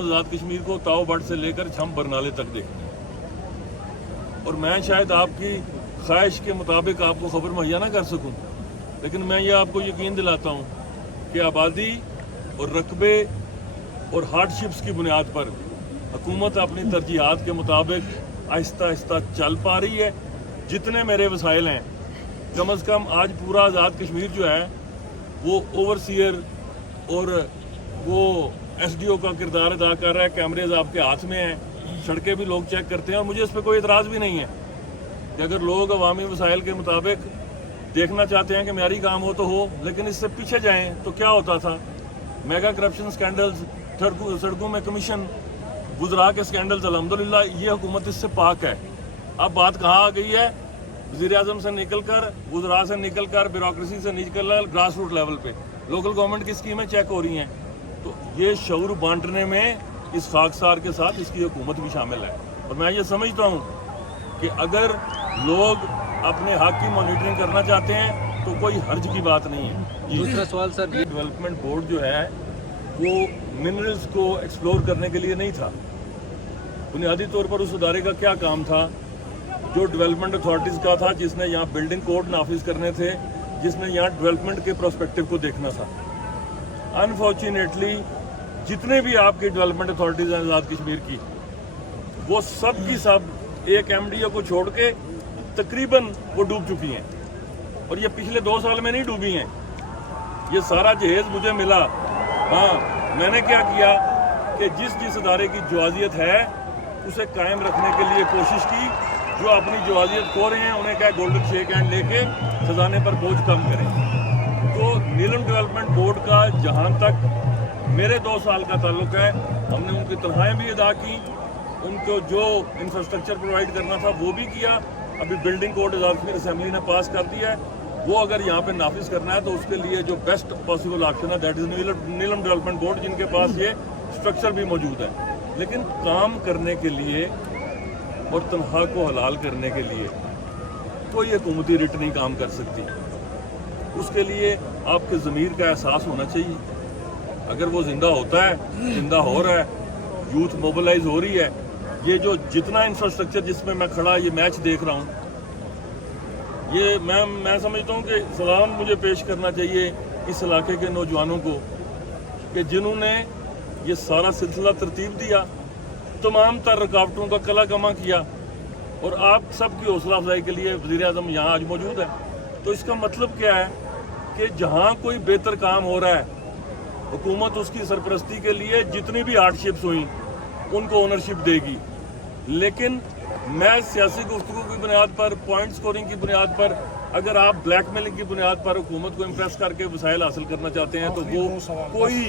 आज़ाद कश्मीर को ताओ बट से लेकर छम बरनाले तक देखना है। और मैं शायद आपकी ख्वाहिश के मुताबिक आपको खबर मुहैया ना कर सकूं, लेकिन मैं ये आपको यकीन दिलाता हूं कि आबादी और रकबे और हार्डशिप्स की बुनियाद पर हुकूमत अपनी तरजीहात के मुताबिक आहिस्ता आहिस्ता चल पा रही है। जितने मेरे वसाइल हैं, कम अज़ कम आज पूरा आज़ाद कश्मीर जो है वो ओवरसीयर और वो एसडीओ का किरदार अदा कर रहा है। कैमरेज आपके हाथ में हैं, सड़कें भी लोग चेक करते हैं, और मुझे इस पर कोई एतराज़ भी नहीं है कि अगर लोग अवामी वसाइल के मुताबिक देखना चाहते हैं कि मेरी काम हो तो हो, लेकिन इससे पीछे जाएं तो क्या होता था। मेगा करप्शन स्कैंडल्स, सड़कों में कमीशन, गुजरा के स्कैंडल्स, अल्हम्दुलिल्लाह ये हुकूमत इससे पाक है। अब बात कहाँ आ गई है? वज़ीर आज़म से निकल कर, गुजरा से निकल कर, ब्यूरोक्रेसी से निकल कर ग्रास रूट लेवल पे लोकल गवर्नमेंट की स्कीमें चेक हो रही हैं। तो ये शऊर बांटने में इस खाकसार के साथ इसकी हुकूमत भी शामिल है। और मैं ये समझता हूँ कि अगर लोग अपने हक की मॉनिटरिंग करना चाहते हैं तो कोई हर्ज की बात नहीं है। दूसरा सवाल सर, डेवलपमेंट बोर्ड जो है वो मिनरल्स को एक्सप्लोर करने के लिए नहीं था। बुनियादी तौर पर उस अदारे का क्या काम था? जो डेवलपमेंट अथॉरिटीज़ का था, जिसने यहाँ बिल्डिंग कोड नाफिज करने थे, जिसने यहाँ डेवलपमेंट के प्रोस्पेक्टिव को देखना था। अनफॉर्चुनेटली जितने भी आपकी डेवलपमेंट अथॉरिटीज़ हैं आज़ाद कश्मीर की, वो सब की सब एक एमडीओ को छोड़ के तकरीबन वो डूब चुकी हैं। और ये पिछले 2 साल में नहीं डूबी हैं। ये सारा जहेज़ मुझे मिला। हाँ, मैंने क्या किया कि जिस अदारे की जवाजियत है उसे कायम रखने के लिए कोशिश की। जो अपनी जवाजियत खो रहे हैं उन्हें क्या गोल्डन शेक हैंड लेके खजाने पर बोझ कम करें। तो नीलम डेवलपमेंट बोर्ड का जहाँ तक मेरे 2 साल का ताल्लुक है, हमने उनकी तनख्वाहें भी अदा की, उनको जो इंफ्रास्ट्रक्चर प्रोवाइड करना था वो भी किया। अभी building code Azad Kashmir assembly ने पास कर दिया है। वो अगर यहाँ पे नाफिज करना है तो उसके लिए जो बेस्ट पॉसिबल ऑप्शन है that is Neelam development board, जिनके पास ये स्ट्रक्चर भी मौजूद है। लेकिन काम करने के लिए और तनख्वाह को हलाल करने के लिए कोई हुकूमती रिट नहीं काम कर सकती। उसके लिए आपके ज़मीर का एहसास होना चाहिए। अगर वो ज़िंदा होता है, ज़िंदा हो रहा है, यूथ मोबिलाइज हो रही है, ये जो जितना इंफ्रास्ट्रक्चर जिसमें मैं खड़ा ये मैच देख रहा हूँ, ये मैं समझता हूँ कि सलाम मुझे पेश करना चाहिए इस इलाके के नौजवानों को कि जिन्होंने ये सारा सिलसिला तरतीब दिया, तमाम तर रुकावटों का कला कमा किया, और आप सबकी हौसला अफजाई के लिए वज़ीर आज़म यहाँ आज मौजूद है। तो इसका मतलब क्या है कि जहाँ कोई बेहतर काम हो रहा है, हुकूमत उसकी सरपरस्ती के लिए जितनी भी हार्डशिप्स हुई उनको ओनरशिप देगी। लेकिन मैं सियासी गुफ्तगू की बुनियाद पर, पॉइंट स्कोरिंग की बुनियाद पर, अगर आप ब्लैकमेलिंग की बुनियाद पर हुकूमत को इम्प्रेस करके वसाइल हासिल करना चाहते हैं तो वो कोई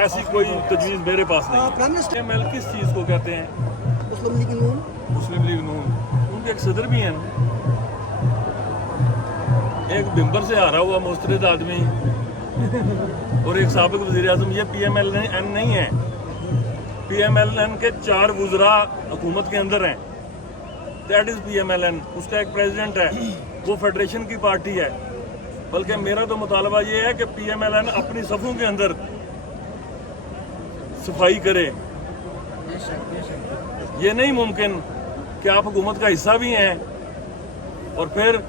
ऐसी कोई तजवीज़ मेरे पास नहीं। एमएल किस चीज़ को कहते हैं? मुस्लिम लीग नून। उनके एक सदर भी हैं, एक बिम्बर से हारा हुआ मुस्तरद आदमी और एक साबिक वज़ीर आज़म। ये PMLN नहीं है। PMLN के 4 वुज़रा हुकूमत के अंदर हैं, दैट इज़ PMLN। उसका एक प्रेसिडेंट है, वो फेडरेशन की पार्टी है। बल्कि मेरा तो मुतालबा ये है कि PMLN अपनी सफ़ों के अंदर सफाई करे। ये नहीं मुमकिन कि आप हुकूमत का हिस्सा भी हैं और फिर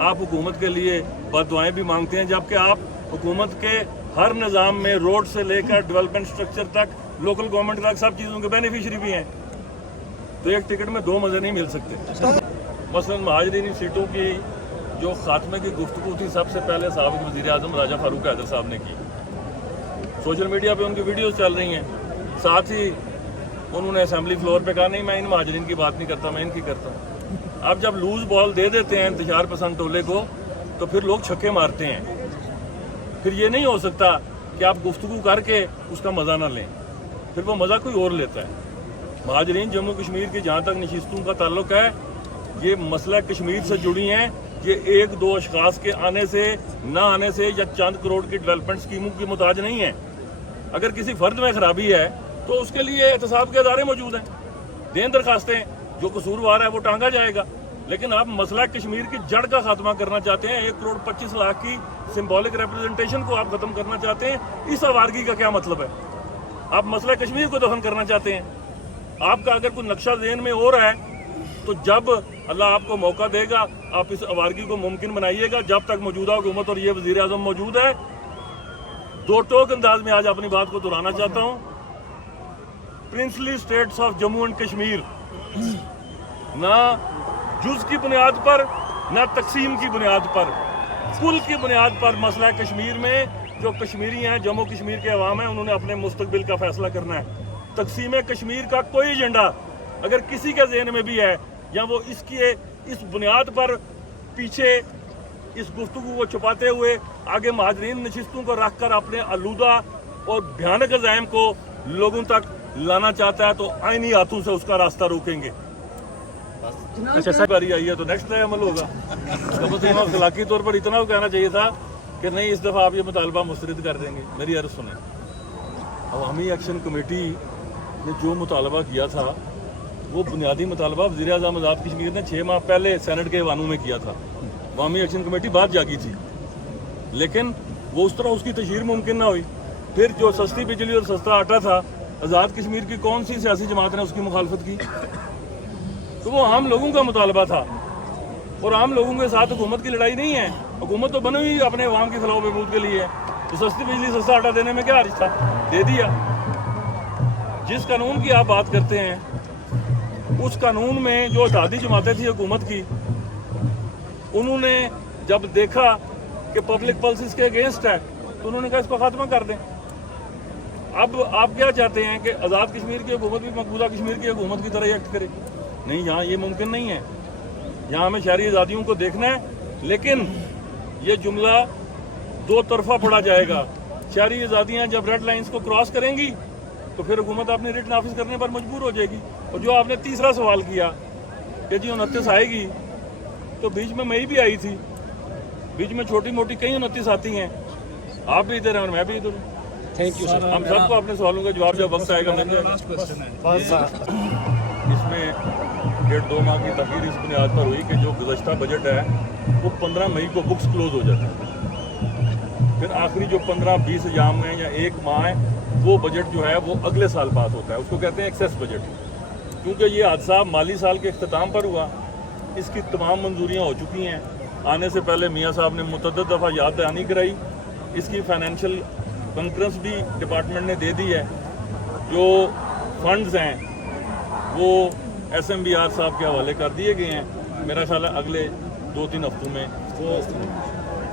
आप हुकूमत के लिए बददुआएं भी मांगते हैं, जबकि आप हुकूमत के हर निज़ाम में रोड से लेकर डेवलपमेंट स्ट्रक्चर तक, लोकल गवर्नमेंट तक सब चीज़ों के बेनिफिशरी भी हैं। तो एक टिकट में 2 मज़े नहीं मिल सकते। मसलन महाजरीनी सीटों की जो खात्मे की गुफ्तगू थी, सबसे पहले साबिक वज़ीर आज़म राजा फारूक हैदर साहब ने की। सोशल मीडिया पे उनकी वीडियोस चल रही हैं। साथ ही उन्होंने असेंबली फ्लोर पे कहा, नहीं मैं इन महाजरीन की बात नहीं करता, मैं इनकी करता हूँ। आप जब लूज़ बॉल दे देते हैं इंतजार पसंद टोले को तो फिर लोग छक्के मारते हैं। फिर ये नहीं हो सकता कि आप गुफ्तगू करके उसका मज़ा ना लें, फिर वो मज़ा कोई और लेता है। महाजरीन जम्मू कश्मीर की जहाँ तक नशिस्तों का ताल्लुक है, ये मसला कश्मीर से जुड़ी हैं। ये 1-2 अशखास के आने से, ना आने से या चंद करोड़ की डेवलपमेंट स्कीमों की मुताज नहीं है। अगर किसी फ़र्द में खराबी है तो उसके लिए एहतसाब के अदारे मौजूद हैं, दें दरखास्तें, जो कसूरवार है वो टांगा जाएगा। लेकिन आप मसला कश्मीर की जड़ का खात्मा करना चाहते हैं, 1 करोड़ 25 लाख की सिंबॉलिक रिप्रेजेंटेशन को आप ख़त्म करना चाहते हैं। इस आवारगी का क्या मतलब है? آپ مسئلہ کشمیر کو دفن کرنا چاہتے ہیں. آپ کا اگر کوئی نقشہ ذہن میں ہو رہا ہے تو جب اللہ آپ کو موقع دے گا آپ اس آوارگی کو ممکن بنائیے گا. جب تک موجودہ حکومت اور یہ وزیر اعظم موجود ہے, دو ٹوک انداز میں آج اپنی بات کو دہرانا چاہتا ہوں. Princely states of Jammu and Kashmir نہ جز کی بنیاد پر نہ تقسیم کی بنیاد پر, کل کی بنیاد پر مسئلہ کشمیر میں جو کشمیری ہیں, جموں کشمیر کے عوام ہیں, انہوں نے اپنے مستقبل کا فیصلہ کرنا ہے. تقسیم کشمیر کا کوئی ایجنڈا اگر کسی کے ذہن میں بھی ہے یا وہ اس بنیاد پر پیچھے اس گفتگو کو چھپاتے ہوئے آگے مہاجرین نشستوں کو رکھ کر اپنے آلودہ اور بھیانک عزائم کو لوگوں تک لانا چاہتا ہے تو آئینی ہاتھوں سے اس کا راستہ روکیں گے. اچھا سر باری آئی ہے تو نیکسٹ طے عمل ہوگا. تو اخلاقی طور پر اتنا کہنا چاہیے تھا کہ نہیں, اس دفعہ آپ یہ مطالبہ مسترد کر دیں گے. میری عرض سنیں, عوامی ایکشن کمیٹی نے جو مطالبہ کیا تھا وہ بنیادی مطالبہ وزیر اعظم آزاد کشمیر نے 6 ماہ پہلے سینٹ کے ایوانوں میں کیا تھا. عوامی ایکشن کمیٹی بعد جاگی تھی, لیکن وہ اس طرح اس کی تشہیر ممکن نہ ہوئی. پھر جو سستی بجلی اور سستا آٹا تھا, آزاد کشمیر کی کون سی سیاسی جماعت نے اس کی مخالفت کی؟ تو وہ عام لوگوں کا مطالبہ تھا, اور عام لوگوں کے ساتھ حکومت کی لڑائی نہیں ہے. حکومت تو بنی ہوئی اپنے عوام کی فلاح و بہبود کے لیے ہے. تو سستی بجلی سستا آٹا دینے میں کیا حرج تھا, دے دیا. جس قانون کی آپ بات کرتے ہیں اس قانون میں جو اتحادی جماعتیں تھیں حکومت کی, انہوں نے جب دیکھا کہ پبلک پلس اس کے اگینسٹ ہے تو انہوں نے کہا اس کو ختم کر دیں. اب آپ کیا چاہتے ہیں کہ آزاد کشمیر کی حکومت بھی مقبوضہ کشمیر کی حکومت کی طرح ایکٹ کرے؟ نہیں, یہاں یہ ممکن نہیں ہے. یہاں ہمیں شہری آزادیوں کو دیکھنا ہے, لیکن یہ جملہ دو طرفہ پڑھا جائے گا. شہری آزادیاں جب ریڈ لائنز کو کراس کریں گی تو پھر حکومت اپنی ریٹ نافذ کرنے پر مجبور ہو جائے گی. اور جو آپ نے تیسرا سوال کیا کہ جی 29 آئے گی, تو بیچ میں مئی بھی آئی تھی, بیچ میں چھوٹی موٹی کئی 29 آتی ہیں. آپ بھی ادھر ہیں اور میں بھی ادھر ہوں. Thank you sir. ہم سب کو اپنے سوالوں کا جواب جب وقت آئے گا مل جائے گا. اس میں 1.5-2 ماہ کی تاخیر اس بنیاد پر ہوئی کہ جو گزشتہ بجٹ ہے وہ 15 مئی کو بکس کلوز ہو جاتا ہے. پھر آخری جو 15-20 ایام ہیں یا 1 ماہ ہے وہ بجٹ جو ہے وہ اگلے سال پاس ہوتا ہے. اس کو کہتے ہیں ایکسیس بجٹ. کیونکہ یہ حادثہ مالی سال کے اختتام پر ہوا, اس کی تمام منظوریاں ہو چکی ہیں. آنے سے پہلے میاں صاحب نے متعدد دفعہ یاد دہانی کرائی. اس کی فائنینشیل کنکرنس بھی ڈپارٹمنٹ نے دے دی ہے. جو فنڈز ہیں وہ SMBR صاحب کے حوالے کر دیے گئے ہیں. میرا خیال ہے اگلے 2-3 ہفتوں میں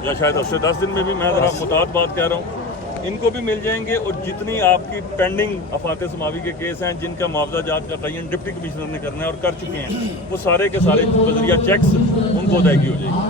یا شاید ہفتے 10 دن میں بھی, میں ذرا متعدد بات کہہ رہا ہوں, ان کو بھی مل جائیں گے. اور جتنی آپ کی پینڈنگ افات سماوی کے کیس ہیں جن کا معاوضہ جات کا تعین ڈپٹی کمشنر نے کرنا ہے اور کر چکے ہیں, وہ سارے کے سارے بذریعہ چیکس ان کو ادائیگی ہو جائے گی.